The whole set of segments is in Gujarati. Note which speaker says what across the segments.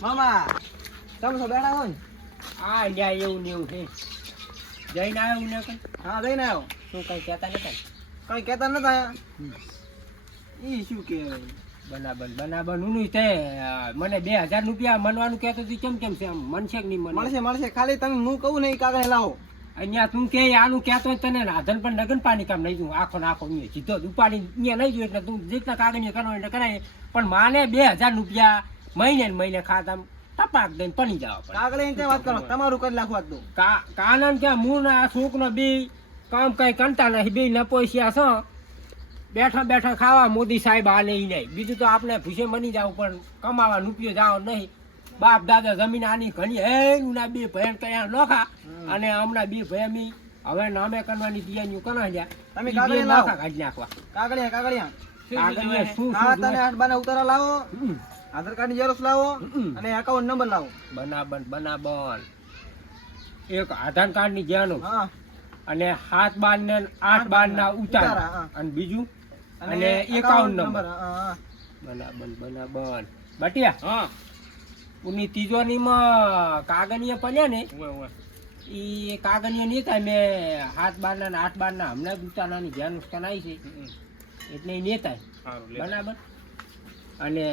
Speaker 1: મામા તમે છો બેઠા હો ને?
Speaker 2: આ લ્યા એવું ને એવું છે. જઈને આવ્યો ને કઈ
Speaker 1: હા જઈને આવ્યો.
Speaker 2: શું કઈ કહેતા નતા?
Speaker 1: કઈ કહેતા નતા ઈ શું કે
Speaker 2: બરાબર બરાબર હું તે મને બે હજાર રૂપિયા મનવાનું કહેતો તું કેમ કેમ છે? મનશે કે નહીં મને
Speaker 1: મળશે મળશે. ખાલી તમે હું કહું ને એ કાગળ લાવો.
Speaker 2: અહીંયા તું કે આનું કહેતો તને રાધન પણ લગન પાણી કામ નહીં જોઉં આખો ને આખો સીધો ઉપાડી અહીંયા નહીં જોયું એટલે તું જેટલા કાગળ કરો એટલે કરાય. પણ માને બે હજાર રૂપિયા. મહિને મહિને ખાતા ટપાક દઈને પડી જવા પડે.
Speaker 1: કાગળ એની વાત કરો? તમારું કરી નાખવા દો
Speaker 2: કાનન કે મૂળ ને આ નો બી કામ કઈ કરતા નથી. બે નપોસિયા છો. બેઠા બેઠા ખાવા મોદી સાહેબ આ નહીં નહીં. બીજું તો આપણે ભૂસે બની જાવ પણ કમાવા રૂપિયો જાવ નહીં. બાપ દાદા જમીન આની ઘણી હે ના બે ભયન કયા
Speaker 1: હમ.
Speaker 2: અને હમણાં બે ભયમી. હવે નામે કરવાની તૈયારીઓ કરવા ગયા
Speaker 1: તમે કાગળિયા લાવો.
Speaker 2: નોખા કાઢી નાખવા.
Speaker 1: કાગળિયા કાગળિયા.
Speaker 2: કાગળિયા શું શું
Speaker 1: તને
Speaker 2: જોઈએ?
Speaker 1: ઉતારા લાવો. આધાર કાર્ડની ઝેરોક્ષ લાવો. અને એકાઉન્ટ નંબર લાવો.
Speaker 2: બનાબન બનાબન. એક આધાર કાર્ડની જ્ઞાનું
Speaker 1: હા.
Speaker 2: અને સાત બાર ને આઠ બાર ના ઉતાર.
Speaker 1: ઉતારા,
Speaker 2: અને બીજું? અને એકાઉન્ટ નંબર
Speaker 1: બનાબન
Speaker 2: બરાબર બટિયા હા. ઉની તિજોરીમાં કાગળિયા પડ્યા ને? ઈ કાગળિયા નહીં થાય મેં હાથ બાર ના આઠ બાર ના હમણાં જ ઉતારવાની ધ્યાન આવી છે. એટલે એ નહીં થાય. બરાબર અને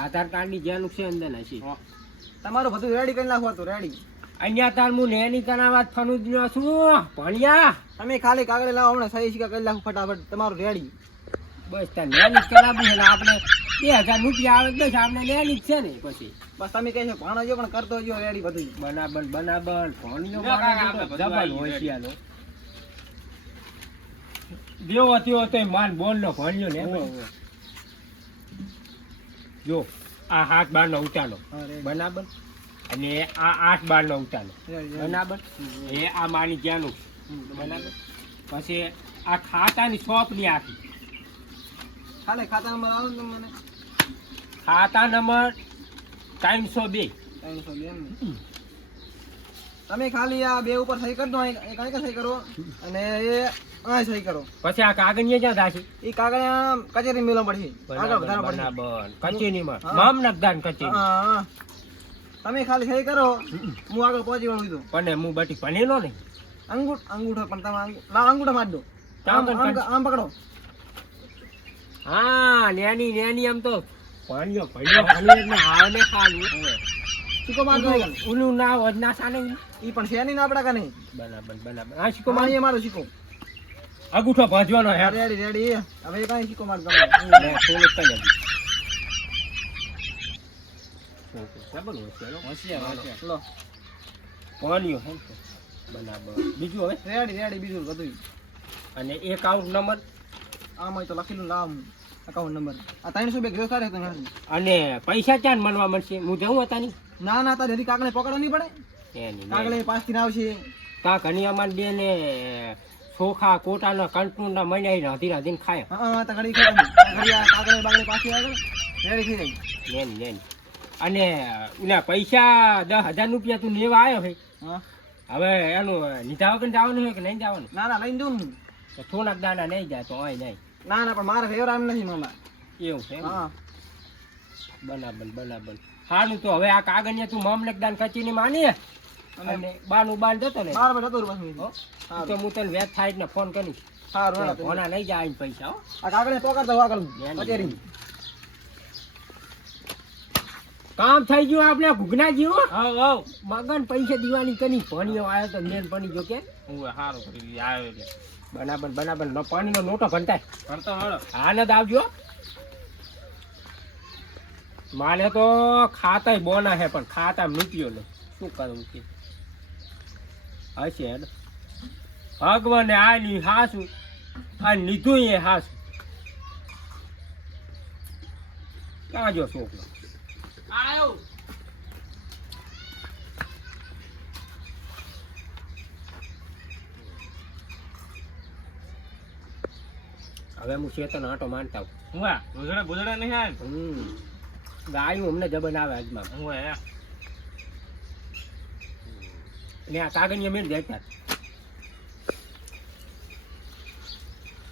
Speaker 2: આધાર કાર્ડની ધ્યાન છે અંદર છે
Speaker 1: તમારું બધું રેડી કરી નાખવા તો રેડી
Speaker 2: અહીંયા તાર હું નેની કરાવત ફનુજ ન છું ભણ્યા.
Speaker 1: તમે ખાલી કાગળ લાવો હમણાં સહી સિક્કા કરી નાખો ફટાફટ તમારું રેડી
Speaker 2: બસ તાર નેની જ કરાવી એટલે આપણે. બે હજાર રૂપિયા આવે બસ આપણે નેની જ છે ને પછી.
Speaker 1: બસ તમે કહેશો ભણો જો પણ કરતો જો રેડી બધું
Speaker 2: બનાબર બનાબર ભણ્યો તો જબર હોશિયારો. જેવો થયો તોય માન બોલ નો ભણ્યો ને જો આ હાથ બાર નો
Speaker 1: ઉચાલો.
Speaker 2: બરાબર? અને આ આઠ બાર નો
Speaker 1: રેડી.
Speaker 2: બરાબર? એ આ મારી જ્યાંનું બરાબર. પછી આ ખાતાની શોપની આખી.
Speaker 1: ખાલી ખાતા નંબર આવો ને મને.
Speaker 2: ખાતા નંબર ત્રણસો બે.
Speaker 1: ત્રણસો બે તમે ખાલી આ બે ઉપર સહી કરી દો એક સહી કરો. અને એ અહીં સહી કરો.
Speaker 2: પછી આ કાગળિયા ક્યાં થાશે
Speaker 1: એ કાગળ આમ કચેરી મેળવવા પડશે. આગળ વધારે પડશે.
Speaker 2: કચેરીમાં.
Speaker 1: મામ
Speaker 2: નગદાન કચેરી.
Speaker 1: હા, હા. તમે ખાલી સહી કરો. હું આગળ પહોંચી વળું કીધું
Speaker 2: પણ હું બટી ભણેલો ને
Speaker 1: અંગૂઠ અંગૂઠો પણ તમે લાવ અંગૂઠો મારી દો. આમ પકડો.
Speaker 2: હા નેની નેની આમ તો. પાણીઓ પડ્યો ભણ્યો એટલે આવને ખાલી.
Speaker 1: શીખો મારતો
Speaker 2: ઓલું ઓલું ના વજના સાને.
Speaker 1: ઈ પણ છે નહીં આપડા કને.
Speaker 2: બરાબર બરાબર. આ શીખો
Speaker 1: મારી? મારો શીખો
Speaker 2: અગુઠો ભાંજવાનો યાર
Speaker 1: રેડી રેડી હવે કઈ શીખો માર
Speaker 2: મેં થોડુંક કઈ આપી. જબર હોશિયાર હો.
Speaker 1: લો
Speaker 2: ભણ્યો હે તો. બરાબર. બીજું હવે?
Speaker 1: રેડી રેડી બીજું બધું
Speaker 2: અને એકાઉન્ટ નંબર
Speaker 1: આમાં તો લખેલું નામ અકાઉન્ટ નંબર આ ત્રણસો બે ગ્રેસ કરે
Speaker 2: અને પૈસા ક્યાં મળવા મળશે? હું જઉં હતાની
Speaker 1: ના ના તારે હજી કાગળે પકડવા નહીં પડે. કાગળે પાંચથી આવશે.
Speaker 2: કાક ઘણીયામાં બે ને ચોખા કોટાના કંટુના મહિના રાધી રાધીને ખાય.
Speaker 1: હા તગડી કાગળે બાગળે પાછી આગળ રેડી થઈ
Speaker 2: અને એના પૈસા દસ હજાર રૂપિયા તું લેવા આવ્યો ભાઈ
Speaker 1: હા.
Speaker 2: હવે એનું લીધા વગર જવાનું હોય કે નહીં જવાનું?
Speaker 1: ના ના લઈને દઉં ને. હું.
Speaker 2: તો થોડાક દાણા નહીં જાય તો હોય નહીં.
Speaker 1: ના ના પણ મારે ફેવર એમ નથી મામા.
Speaker 2: એવું છે
Speaker 1: હા.
Speaker 2: બરાબર બરાબર. સારું તો હવે આ કાગળને તું મામલતદાર કચેરી માની અને બાનું બાર જતો ને
Speaker 1: બાર જતો.
Speaker 2: હો? તો હું તને વેબ થાય ને ફોન કરી.
Speaker 1: સારું.
Speaker 2: ભોના નહીં જાય પૈસા હો.
Speaker 1: આ કાગળે પકડતો હું કચેરી
Speaker 2: કામ થઈ ગયું આપણે ઘૂઘના જેવો? મગન પૈસા દીવાની કરી ભણીઓ આવ્યો તો મેન ભણી જો કે?
Speaker 3: સારું કરી આવ્યો
Speaker 2: બરાબર બરાબર. નો પાણીનો નોટો ઘંટાય
Speaker 3: ભણતો હળો
Speaker 2: આનંદ આવજો. મારે તો ખાતાય બોના હે પણ ખાતા મૂક્યો ને શું કરવું કે? હશે હેડ ભગવાને આની હાસું આ લીધું એ હાસું. ક્યાં જો છોકરો?
Speaker 3: આવ્યો
Speaker 2: હવે હું ચેતન આટો માનતા
Speaker 3: હું આ? ગોધડા ગોધડા નહીં
Speaker 2: ગાયું અમને જબન આવે આજમાં.
Speaker 3: હું
Speaker 2: ને આ કાગળિયા મેળ દેતા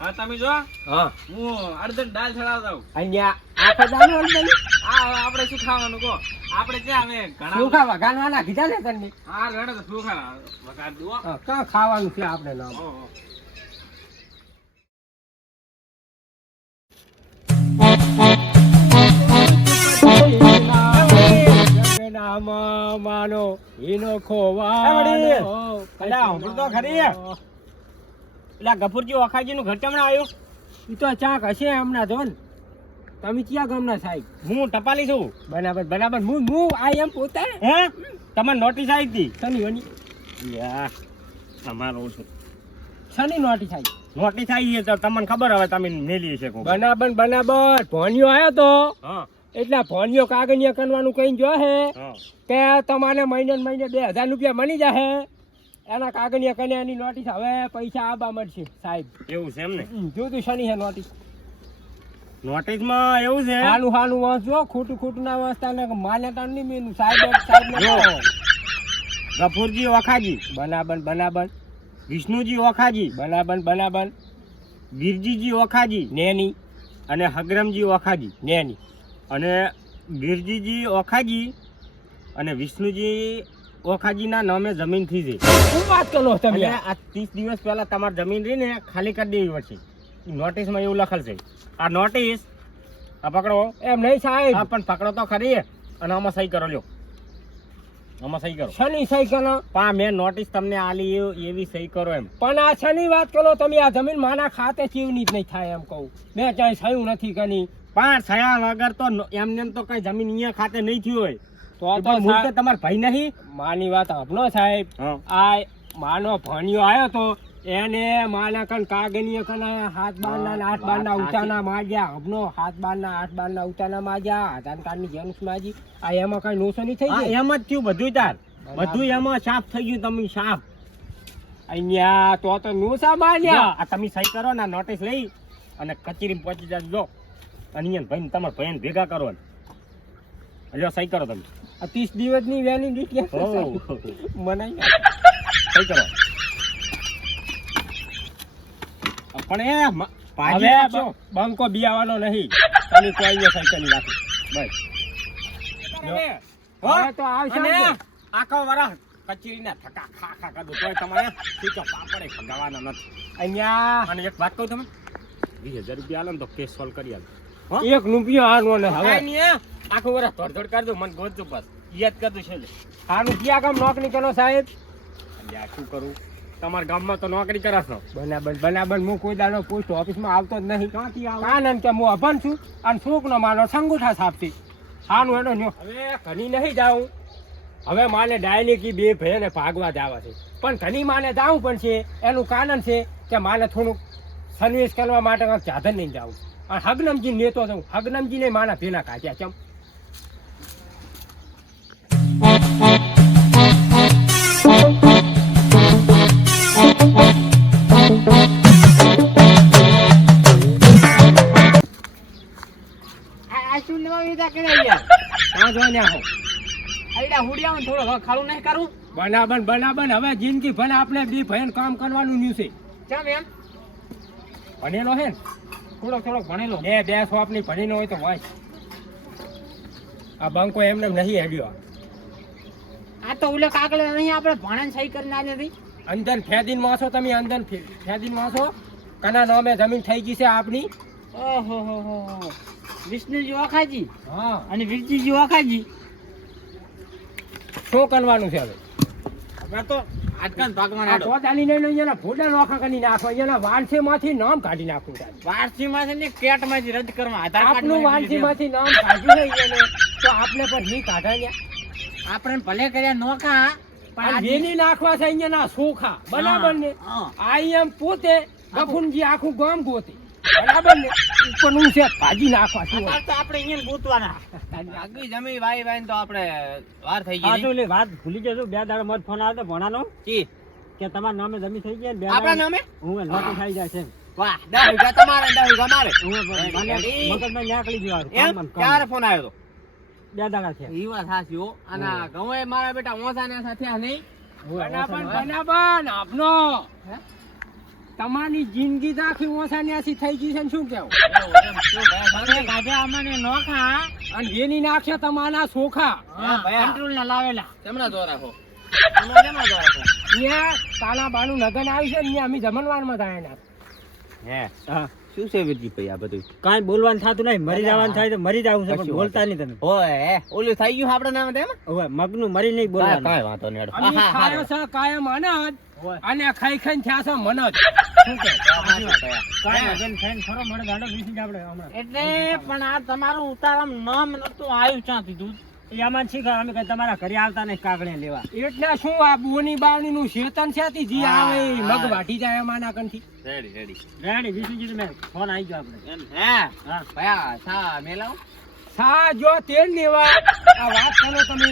Speaker 3: હા તમે જો.
Speaker 2: હા.
Speaker 3: હું અડધન દાલ ચડાવતા હું
Speaker 2: અહીંયા આખા દાલ અડધન
Speaker 4: આ આપણે શું ખાવાનું કહો? આપણે ક્યાં હવે ઘણા
Speaker 2: શું ખાવા? ગાનવાના કીધા ને તને?
Speaker 4: આ રડે તો શું ખાવા? વગાડ દો.
Speaker 2: કા ખાવાનું છે આપણે નામ. માનો ઈનો ખોવાનો.
Speaker 5: અલ્યા, હંભળો તો ખરી. એટલે ગફુરજી ઓખાજી નું ઘર ચમણા આવ્યું?
Speaker 2: ઈ તો ચાક હશે હમણાં જો તમે ક્યાં ગામના સાહેબ?
Speaker 5: હું ટપાલી છું.
Speaker 2: બરાબર બરાબર. હું હું આઈ એમ પોતે?
Speaker 5: હે? તમારે નોટિસ આવી હતી?
Speaker 2: શની વની
Speaker 5: યા, તમારું છું
Speaker 2: શની નોટિસ થાય
Speaker 5: નોટિસ આવી છે તો તમને ખબર હવે તમે મેલી છે કોક.
Speaker 2: બનાબન બનાબર ભોનિયો આવ્યો તો?
Speaker 5: હા.
Speaker 2: એટલે ભોનિયો કાગળિયા કરવાનું કઈ જો હે કે તમારે મહિને મહિને બે હજાર રૂપિયા મળી જશે એના કાગળિયા કરીને એની નોટિસ હવે પૈસા આબા મળશે સાહેબ.
Speaker 5: એવું છે એમ ને?
Speaker 2: હમ, જો તું શની હે નોટિસ.
Speaker 5: નોટિસમાં એવું છે?
Speaker 2: હાલું હાલું વાંચજો ખોટું ખોટું ના વાંચતા ને માન્યતા નહીં મેનું સાહેબ સાહેબ.
Speaker 5: ગફુરજી ઓખાજી.
Speaker 2: બનાબન બનાબન.
Speaker 5: વિષ્ણુજી ઓખાજી.
Speaker 2: બનાબન બનાબન.
Speaker 5: ગિરજીજી ઓખાજી.
Speaker 2: નેની.
Speaker 5: અને હગરમજી ઓખાજી.
Speaker 2: નેની.
Speaker 5: અને ગિરજીજી ઓખાજી અને વિષ્ણુજી ઓખાજીના નામે જમીન થઈ છે
Speaker 2: શું વાત કરો તમે?
Speaker 5: આ ત્રીસ દિવસ પહેલાં તમારી જમીન રહી ને ખાલી કરી દેવી પડશે. નોટિસમાં એવું લખેલ છે. આ નોટિસ આ પકડો.
Speaker 2: એમ નહીં સાહેબ.
Speaker 5: હા પણ પકડો તો ખરી અને આમાં સહી કરો લ્યો. આમાં સહી કરો.
Speaker 2: શની સહી કરો?
Speaker 5: પા મેં નોટિસ તમને આલી એવી સહી કરો એમ.
Speaker 2: પણ આ શની વાત કરો? તમે આ જમીન માના ખાતે ચીવની જ નહીં થાય એમ કહું. મેં ક્યાંય સહી નથી કરી
Speaker 5: પણ થયા વગર તો એમને એમ તો કઈ જમીન અહીંયા ખાતે નહીં થયું હોય.
Speaker 2: તો
Speaker 5: તો મૂળ તો તમારા ભાઈ નહીં.
Speaker 2: માની વાત આપનો સાહેબ. આ માનો ભણ્યો આવ્યો તો એને માના કન કાગની કન હાથ બારના ને આઠ બારના ઉતાના માગ્યા. હબનો હાથ બારના આઠ બારના ઉતાના માગ્યા. આધાર કાર્ડની જેન્સ માજી આ એમાં કઈ નોસો નહીં થઈ
Speaker 5: એમ જ થયું બધું તાર. બધું એમાં સાફ થઈ ગયું તમે સાફ.
Speaker 2: અહીંયા તો તો નોસા માર્યા.
Speaker 5: આ તમે સહી કરો ને નોટિસ લઈ અને કચેરી પહોંચી જાજો. અને અહીંયા ભાઈ તમારા ભાઈને ભેગા કરો ને લ્યો સહી કરો તમે.
Speaker 2: આ ત્રીસ દિવસની વેલિડિટી. મને
Speaker 5: સહી કરો. પણ એ
Speaker 2: હવે બંકો બિયાવાનો નહીં. તમે કોઈ ને સહી કરી નાખો
Speaker 5: બસ
Speaker 2: હો? હવે તો આવશે
Speaker 5: આખો વરસ કચેરીના થકા ખા ખા કરું તોય તમારે સીધો પાપડે ખગાવાના નથી.
Speaker 2: અહીંયા
Speaker 5: અને એક વાત કહું તમે વીસ હજાર રૂપિયા આલો ને તો કેસ સોલ્વ કરી આલો?
Speaker 2: એક રૂપિયો હારવો ને હવે.
Speaker 5: નહીં, હે? આખું વરસ ધોડ કરજો મને ગોતજો બસ. યાદ કરજો છે.
Speaker 2: હારું ક્યાં કામ નોકરી કરો સાહેબ?
Speaker 5: અલ્યા, શું કરું? તમારા ગામમાં તો નોકરી કરાશો
Speaker 2: બરાબર બરાબર હું કોઈ દાડો પોસ્ટ ઓફિસમાં આવતો જ નહીં. ક્યાંથી આવું? આનંદ કે હું અભણ છું અને છોકનો માનો સંગુઠા સાપથી. હાનું એનો ન્યો. હવે ઘણી નહીં જાઉં. હવે માને ડાયલી કી બે ભયને ભાગવા જાવા છે. પણ ઘણી માને જાવું પણ છે. એનું કારણ છે કે માને થોડુંક સર્વિસ કરવા માટે જાધન નહીં જાવું અને હગનમજી લેતો જાઉં. હગનમજીને માના ભેના કાઢ્યા ચમ. બનાબન બનાબન હવે જિંદગી ભલે આપણે બે ભયન કામ કરવાનું ન્યુ છે.
Speaker 5: કેમ એમ?
Speaker 2: ભણેલો હે ને?
Speaker 5: થોડો થોડો ભણેલો
Speaker 2: બે બે આપની ભણીનો હોય તો વાંચ આ બંકો એમને નહીં હેડ્યો.
Speaker 5: આ તો ઉલે કાગળ અહીં આપણે ભણન સહી કરી ના નથી.
Speaker 2: અંદર ફેદીન માસો તમે અંદર ફેદીન માસો. કના નામે જમીન થઈ ગઈ છે આપની.
Speaker 5: ઓહો હો હો. વિષ્ણુજી ઓખાજી?
Speaker 2: હા.
Speaker 5: અને વીરજીજી ઓખાજી?
Speaker 2: શું કરવાનું છે હવે?
Speaker 5: હવે તો
Speaker 2: લઈને ફોડા નોખા કરી નાખો. નામ કાઢી
Speaker 5: ને રદ કરવા આધાર
Speaker 2: નામ કાઢ્યું નહીં એને તો આપને પણ નહીં કાઢાય
Speaker 5: આપણે ભલે કર્યા નોખા
Speaker 2: પણ જેની નાખવા છે અહીંયાના સોખા. બરાબર ને?
Speaker 5: હા.
Speaker 2: આ એમ પોતે ગફુનજી આખું ગામ ગોતે. બરાબર ને? ઉપરનું છે ભાજી નાખવા શું
Speaker 5: તો આપણે અહીંયા ગોતવાના.
Speaker 4: આગવી જમી વાઈ વાઈ તો આપણે વાર થઈ
Speaker 5: હા તો વાત ભૂલી જજો બે દાડા મત ફોન આવ્યો તો ભણાનો.
Speaker 4: કી
Speaker 5: કે તમારા નામે જમી થઈ ગયા બે
Speaker 4: આપણા નામે?
Speaker 5: હું નોટિસ થઈ જાય છે
Speaker 4: વાહ દસ વીઘા તમારે દસ વીઘા મારે.
Speaker 5: હું મને નીકળી ગયું
Speaker 4: ક્યારે ફોન આવ્યો
Speaker 5: બે દાડા છે
Speaker 4: ઈ વાત સાચી હો. અને મારા બેટા ઓસા ને સાથે નહીં.
Speaker 2: બનાબન બનાબન આપનો. તમારી જિંદગી તો આખી ઓછા ન્યાસી થઈ ગઈ છે ને શું કેવું?
Speaker 3: ગાધા અમને નોખા.
Speaker 2: અને જેની નાખશે તમારા સોખા.
Speaker 3: હા, ભયા.
Speaker 2: કંટ્રોલ ના લાવેલા.
Speaker 3: તેમના દ્વારા
Speaker 2: હો તાના બાનું લગન આવી છે ને અમે અમે જમણવારમાં થાય એના
Speaker 6: હે.
Speaker 2: હા.
Speaker 3: શું છે વિરજી ભાઈ આ બધું?
Speaker 6: કાંઈ બોલવાનું થતું નહીં. મરી જવાનું થાય તો મરી જવું છે પણ બોલતા નહીં. તમે.
Speaker 3: ઓય ઓલું થઈ ગયું આપણા નામ તેમ
Speaker 6: ઓય મગનું મરી નહીં બોલવાનું.
Speaker 3: કાંઈ વાંધો નહીં હેડો.
Speaker 2: અમે
Speaker 3: હા, હા,
Speaker 2: ખાયો છે કાયમ અનાજ. અને ખાઈ ખાઈને થયા છે મનજ. શું કે?
Speaker 6: કાંઈ વાંધો નહીં. ખાઈને ખરો મળે દાડો વીસી જ આપણે હમણાં.
Speaker 3: એટલે પણ આ તમારું ઉતારમ નામ નતું આવ્યું ક્યાંથી દૂધ
Speaker 6: એ આમાં અમે કઈ તમારા ઘરે આવતા નહીં કાગળે લેવા.
Speaker 2: એટલે શું આ બોની બાવની નું શેતન છે જી આવે મગ વાટી જાય અમાના કંઠી.
Speaker 3: રેડી રેડી
Speaker 6: રેડી વિશુજી તમે ફોન આવી ગયો આપણે.
Speaker 3: એમ હે?
Speaker 6: હા.
Speaker 3: ભયા સા મેલાવ?
Speaker 2: સા જો તેલ લેવા. આ વાત કરો તમે.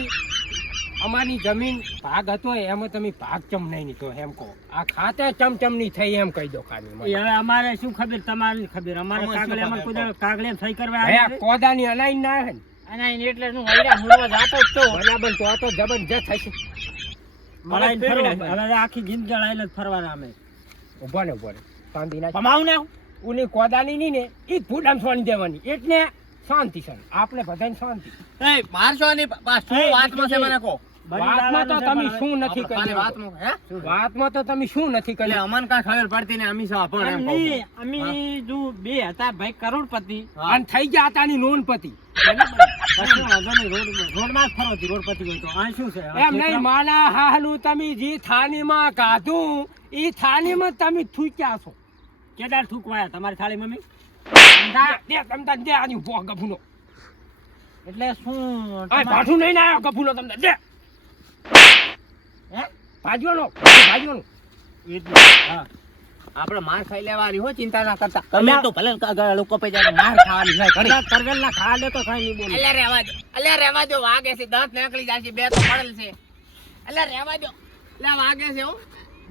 Speaker 2: અમારી જમીન ભાગ હતો એમાં તમે ભાગ ચમ નહીં નીકળો એમ કહો. આ ખાતે ચમચમની થઈ એમ કહી દો ખાલી
Speaker 6: હવે અમારે શું ખબર? તમારી ખબર. અમારે કાગળે અમારે? કાગળે સહી કરવા
Speaker 2: કોદાની અલાઈન ના હે ને.
Speaker 3: અને એને એટલે શું વૈરા મુરવા જાતો જ તો.
Speaker 2: બરાબર તો આ તો જબરજસ્ત થશે
Speaker 6: મળાઈને
Speaker 3: ફેરવી
Speaker 6: ફરવા. હવે આખી જિંદગી લઈને જ ફરવાના અમે.
Speaker 2: ઊભો ને ઊભો ને. શાંતિ ના
Speaker 3: કમાવ ને
Speaker 2: ઉની કોદાની ની ને ઈ ફૂડામ સોની દેવાની. એટલે શાંતિ છે. આપણે બધાને શાંતિ.
Speaker 3: એ મારશો ની પા- વાતમાં છે મને કહો.
Speaker 2: વાતમાં તો
Speaker 6: છે
Speaker 2: તમે શું નથી કર્યું?
Speaker 3: વાતમાં
Speaker 2: તો તમે શું નથી કર્યું?
Speaker 3: અમને કાંઈ ખબર પડતી ને અમી સા એમ
Speaker 6: અમે જો બે હતા ભાઈ કરોડપતિ.
Speaker 2: અને થઈ ગયા તાની લોનપતિ
Speaker 6: કશું વાંધો નહીં રોડ રોડમાં જ ફરો છો, રોડપતિ હોય તો. આ શું છે? આ
Speaker 2: એમ નહીં
Speaker 6: ખેતરા-
Speaker 2: માના હાલું તમે જે થાળીમાં કાઢું ઈ થાળીમાં તમે થૂક્યા છો.
Speaker 6: કેદાર થૂકવાયા તમારી થાળી મમ્મી?
Speaker 2: દે તમતા દે આની
Speaker 3: એટલે શું
Speaker 2: આ પાછું નહીં આવ્યો ગભુનો તમને દે.
Speaker 3: હે? આપણે માર ખાઈ લેવાની હોય ચિંતા ના કરતા. તમે તો ભલે લોકો પે જાય માર ખાવાની હોય ઘણી.
Speaker 6: કદાચ તરવેલના ખા લે તો કાંઈ નહીં બોલે.
Speaker 3: અલ્યા રહેવા દો. અલ્યા રહેવા દો વાગે છે દાંત નીકળી જાય છે બે તો પડેલ છે. અલ્યા રહેવા દો. લે વાગે છે હો.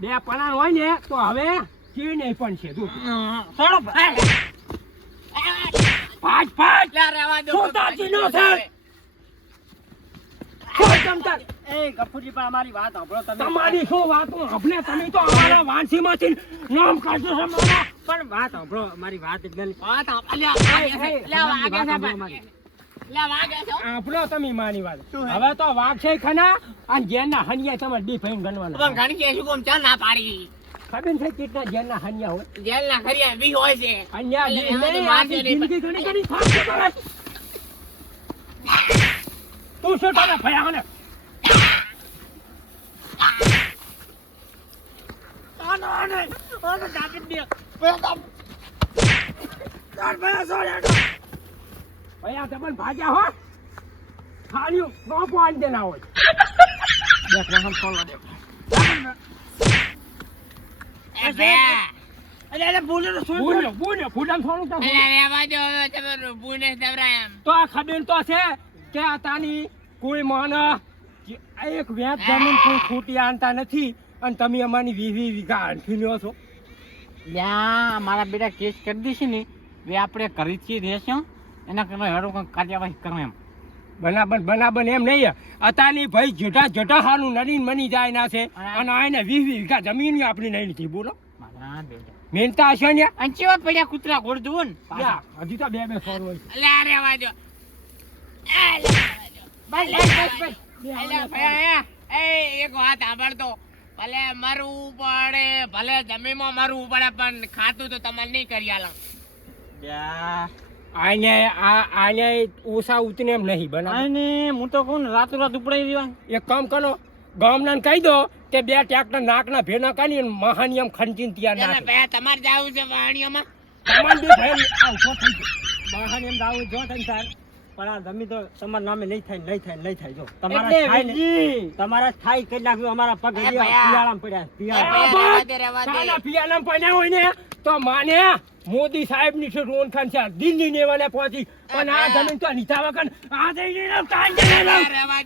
Speaker 2: બે પણા હોય ને તો હવે કી નહીં પણ છે
Speaker 3: તું ભાઈ.
Speaker 2: પાંચ પાંચ
Speaker 3: લે રહેવા દો
Speaker 2: તો તાજી નો થાય. કોઈ
Speaker 6: એ ગફુરજી પણ અમારી વાત સાંભળો તમે.
Speaker 2: તમારી શું વાતો? આપણે તમે તો અમારા વાંસીમાંથી નામ કાઢો છો મારા.
Speaker 6: પણ વાત સાંભળો અમારી વાત એકદમ
Speaker 3: વાત આપ- અલ્યા વાગે છે.
Speaker 2: એ, એ,
Speaker 3: અલ્યા વાગે છે
Speaker 6: વાત
Speaker 3: ભાઈ.
Speaker 6: અમારી.
Speaker 3: અલ્યા વાગે છે હો.
Speaker 2: આપણો તમે માની વાત. હવે તો વાઘ છે ખના અને જેના હનિયા તમે ડી ફાઈન ગણવાના.
Speaker 3: કે શું કોમ ચા ના પાડી.
Speaker 2: ખબર છે કેટલા જેના હનિયા હોય?
Speaker 3: જેલ ના ખરી વી હોય છે.
Speaker 2: હનિયા. જિંદગી ઘણી ઘણી તું શું તારા ભયા મને આનો દાબી દે તાર ભયા સોરે ભયા તમે ભાગ્યા હો. ખાલી બાપુ આજ દે ના હોય દેખ વાહન ખોલવા દે. અરે. અરે બોલે તો શું બોલે બોલે ફૂડમ થોડું તો
Speaker 3: અલ્યા રહેવા દો તમે ભૂને જવરાય એમ.
Speaker 2: તો આ ખબર તો છે કે આ તાની કોઈ માન એક વેચ જમીન કોઈ ખૂટી આનતા નથી અને તમે અમારી વીવી વી વીઘા આંઠી લ્યો છો.
Speaker 3: લ્યા મારા બેટા કેસ કરી દેશે ને એ આપણે કરી છીએ રહેશું. એના કરતા હેડો કંઈક કાર્યવાહી કરો એમ.
Speaker 2: બનાબન બનાબન એમ નહીં. અતાની ભાઈ જટા જટા હાનું નડીન મની જાય ના છે. અને આને વીસ વીસ વીઘા જમીન આપણી નહીં નથી બોલો.
Speaker 3: મારા બેટા.
Speaker 2: મેનતા હશે ને?
Speaker 3: અને ચેવા પડ્યા કૂતરા ગોળ જુઓ ને?
Speaker 2: યા, હજી તો બે બે સોર હોય
Speaker 3: અલ્યા રહેવા વાજો બસ બસ બસ એ એક વાત સાંભળતો. ભલે મરવું પડે ભલે જમીનમાં મરવું પડે પણ ખાતું તો તમારે નહીં કરી આલો.
Speaker 2: આને આ આને ઓછા ઉતને એમ નહીં બનાવ.
Speaker 6: આને હું તો કહું રાતો રાત ઉપડાઈ દેવા
Speaker 2: એક કામ કરો ગામના કહી દો કે બે ટ્રેક્ટર નાકના ભેના કાઢી મહાની એમ ખંચીને ત્યાં નાખે.
Speaker 3: તમારે જાવું છે વાણીઓમાં
Speaker 2: તમારે બી ભાઈ આ ઊભો થઈ ગયો.
Speaker 6: એમ જો પણ આ જમીન તો તમારા નામે નહીં થાય નહીં થાય નહીં થાય. જો તમારા થાય તમારા થાય કરી નાખ્યું અમારા પગ. પીળામાં પડ્યા
Speaker 2: પિયાળા પિયાના પડ્યા હોય ને તો માને મોદી સાહેબની છે રોન ખાન છે દિલ્હી ને વાલે પહોંચી. પણ આ જમીન તો નીચા વગર આ જઈને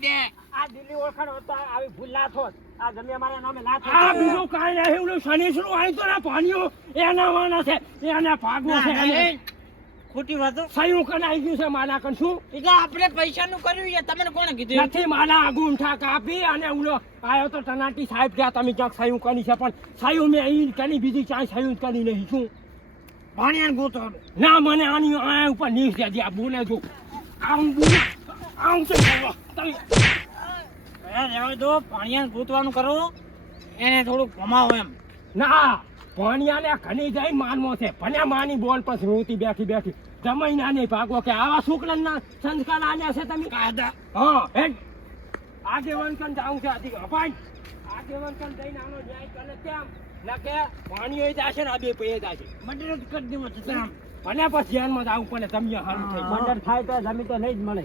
Speaker 3: દે
Speaker 6: દિલ્હી ઓળખાણ હોત આવી ભૂલ ના થોત આ જમી અમારા નામે ના થાય.
Speaker 2: આ બીજું કાંઈ નહીં એવું શનિશ્વરું આવી તો ના પાણીઓ એના વાના છે એના ભાગનો છે.
Speaker 3: ખોટી વાતો?
Speaker 2: સયું કનાઈ ગયું છે માના કન શું?
Speaker 3: એટલે આપણે પૈસાનું કર્યું છે. તમને કોણે કીધું
Speaker 2: નથી માના ગુંઠા કાપી અને ઉલો આયો તો તનાટી સાહેબ ગયા. તમે ક્યાંક સયું કરી છે પણ સયું મેં અહીં કરી બીજી ક્યાંય સયું જ કરી નહીં. શું?
Speaker 3: ભાણિયાને ગોતો
Speaker 2: ના મને આની આ ઉપર નીચ દે આ બોલે જો. આમ બોલે. આમ છે તમે
Speaker 3: રહેવા દો ભાણિયાને ગોતવાનું કરો. એને થોડુંક ભમાવો એમ.
Speaker 2: ના. ભણિયાને ઘણી જાય માનવો છે. ભણ્યા માની બોલ પર સ્મૃતિ બેઠી બેઠી. જમાઈ નહીં ભાગો કે આવા શુક્લના સંસ્કાર આલ્યા છે તમે?
Speaker 3: કાયદા.
Speaker 2: હા હેડ. આગેવાન કન જાઉં છે આથી અપાઈ આગેવાન કન જઈને આનો ન્યાય કરે કેમ ના કે પાણીઓ જાશે ને આ બે પૈયે જાશે.
Speaker 3: મર્ડર જ કરી દેવો છે આમ
Speaker 2: અને પછી ધ્યાનમાં જાવું પડે તમે હારું થઈ
Speaker 3: મર્ડર
Speaker 2: થાય તો જમી તો નહીં જ મળે.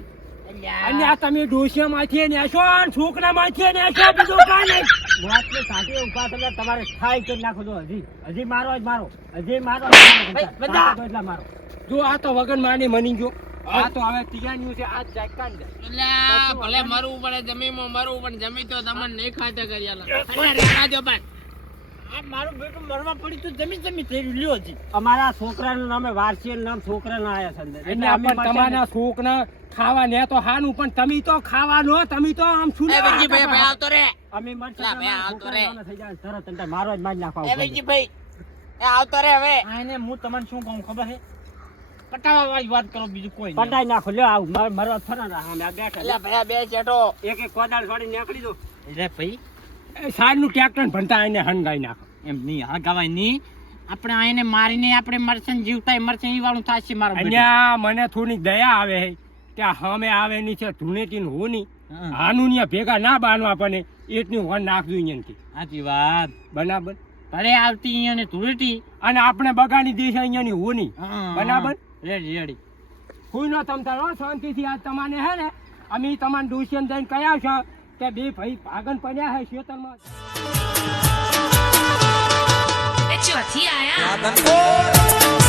Speaker 2: અને આ તમે ડોસિયામાંથી ને આશો છોકરા માંથી ને આશો બીજું કાંઈ નહીં.
Speaker 6: સાચી ઊભા તમે તમારે થાય કરી નાખો તો હજી હજી મારો જ મારો હજી મારો
Speaker 3: ભાઈ.
Speaker 6: એટલા મારો.
Speaker 2: જો આ તો વગન માની મની ગયો. આ તો હવે તિયાન્યું છે આ જાય કાન જાય
Speaker 3: ભલે મરવું પડે જમીનમાં મરવું પણ જમી તો તમને નહીં ખાતે કર્યા અલ્યા રહેવા દો પણ આ મારું બેટું મરવા પડી તો જમી જમી થઈ લ્યો હજી
Speaker 6: અમારા છોકરાનું નામે વારસી નામ છોકરાના આયા છે અંદર.
Speaker 2: એટલે આપણે તમારા શોકના ખાવા ને તો હાનું પણ તમે તો ખાવા તમે તો આમ શું
Speaker 3: એ ભાઈ ભાઈ આવતો રે.
Speaker 6: અમે મરશે
Speaker 3: ભાઈ, આવતો રે.
Speaker 6: છોકરાના નામે થઈ જાય તરત અંદર મારો જ મારી નાખવા
Speaker 3: એ
Speaker 6: ઉપર.
Speaker 3: ભાઈ એ આવતો રે હવે. આને હું તમને શું કહું ખબર છે? પટાવા વાળી વાત કરો બીજું કોઈ
Speaker 6: પટાઈ નાખો લ્યો આવું માર- મારવા ફરા ના આ બેઠા.
Speaker 3: ભાઈ બે ચેટો
Speaker 6: એક એક કોદાળ છોડી નીકળી દો
Speaker 3: એટલે ભાઈ
Speaker 2: સારનું ટ્રેક્ટર ભણતા એને હંગાઈ નાખો.
Speaker 3: એમ નહીં હગાવાય નહીં. આપણે આને મારીને આપણે મરસન જીવતા મરસન વાળું થશે મારો
Speaker 2: અહીંયા મને થોડી દયા આવે છે કે હમે આવે ની છે ધૂણેટી હું
Speaker 3: નહીં.
Speaker 2: આનું ને ભેગા ના બાંધવા પડે એટલું વન નાખજો અહીંયાથી
Speaker 3: સાચી વાત.
Speaker 2: બરાબર?
Speaker 3: ભલે આવતી અહીંયા ધૂળેટી
Speaker 2: અને આપણે બગાડી દઈશું અહીંયાની હોની બરાબર?
Speaker 3: Ready ready.
Speaker 2: કોઈ નો તમ તારો શાંતિથી આ તમારે હે ને અમે તમારે ટ્યુશન જઈને કયા છો? કે બે ભાઈ ભાગન પડ્યા હે ખેતરમાં.
Speaker 7: એ ચોથી આયા.